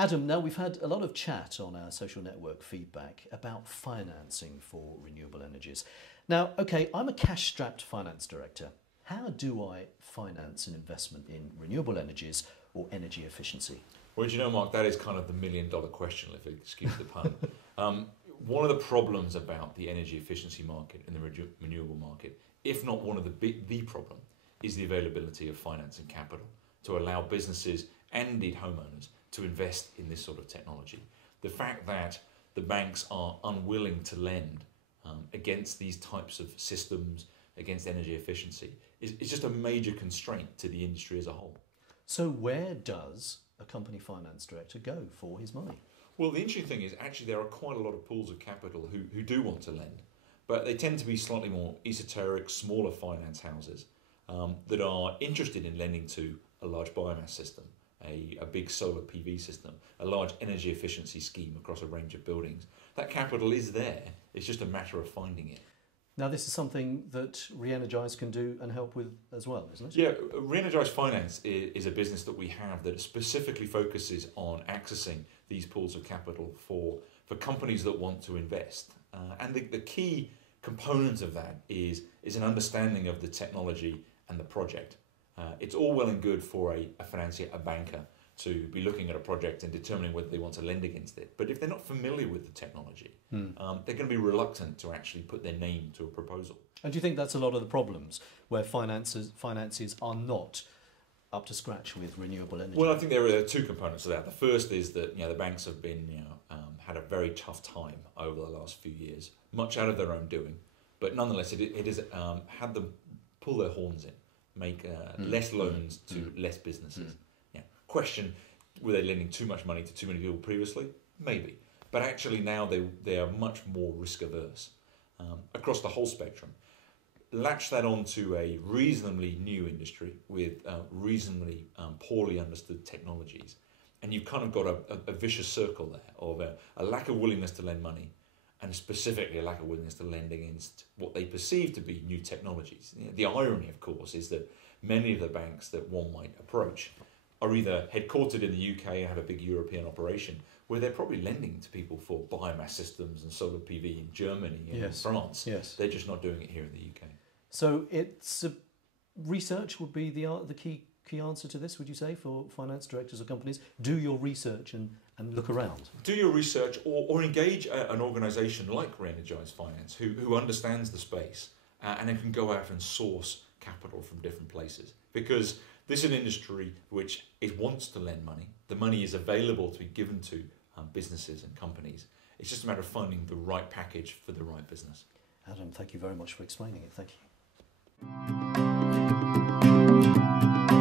Adam, now we've had a lot of chat on our social network feedback about financing for renewable energies. Now, okay, I'm a cash-strapped finance director. How do I finance an investment in renewable energies or energy efficiency? Well, do you know, Mark, that is kind of the million-dollar question, if you excuse the pun. One of the problems about the energy efficiency market and the renewable market, if not one of the problem, is the availability of finance and capital to allow businesses and indeed homeowners to invest in this sort of technology. The fact that the banks are unwilling to lend against these types of systems, against energy efficiency, is just a major constraint to the industry as a whole. So where does a company finance director go for his money? Well, the interesting thing is actually there are quite a lot of pools of capital who do want to lend, but they tend to be slightly more esoteric, smaller finance houses that are interested in lending to a large biomass system, a big solar PV system, a large energy efficiency scheme across a range of buildings. That capital is there, it's just a matter of finding it. Now, this is something that ReEnergise can do and help with as well, isn't it? Yeah, ReEnergise Finance is a business that we have that specifically focuses on accessing these pools of capital for companies that want to invest. And the key component of that is an understanding of the technology and the project. It's all well and good for a financier, a banker, to be looking at a project and determining whether they want to lend against it. But if they're not familiar with the technology, they're going to be reluctant to actually put their name to a proposal. And do you think that's a lot of the problems, where finances are not up to scratch with renewable energy? Well, I think there are two components to that. The first is that the banks have been had a very tough time over the last few years, much out of their own doing, but nonetheless it has had them pull their horns in, make less loans to less businesses. Question, were they lending too much money to too many people previously? Maybe. But actually now they are much more risk averse across the whole spectrum. Latch that onto a reasonably new industry with reasonably poorly understood technologies, and you've kind of got a vicious circle there of a lack of willingness to lend money, and specifically a lack of willingness to lend against what they perceive to be new technologies. The irony, of course, is that many of the banks that one might approach are either headquartered in the UK and have a big European operation, where they're probably lending to people for biomass systems and solar PV in Germany and France. Yes. They're just not doing it here in the UK. So it's research would be the key answer to this, would you say, for finance directors of companies? Do your research and look around. Do your research or engage an organisation like ReEnergise Finance who understands the space and then can go out and source capital from different places. Because this is an industry which wants to lend money. The money is available to be given to businesses and companies. It's just a matter of finding the right package for the right business. Adam, thank you very much for explaining it. Thank you.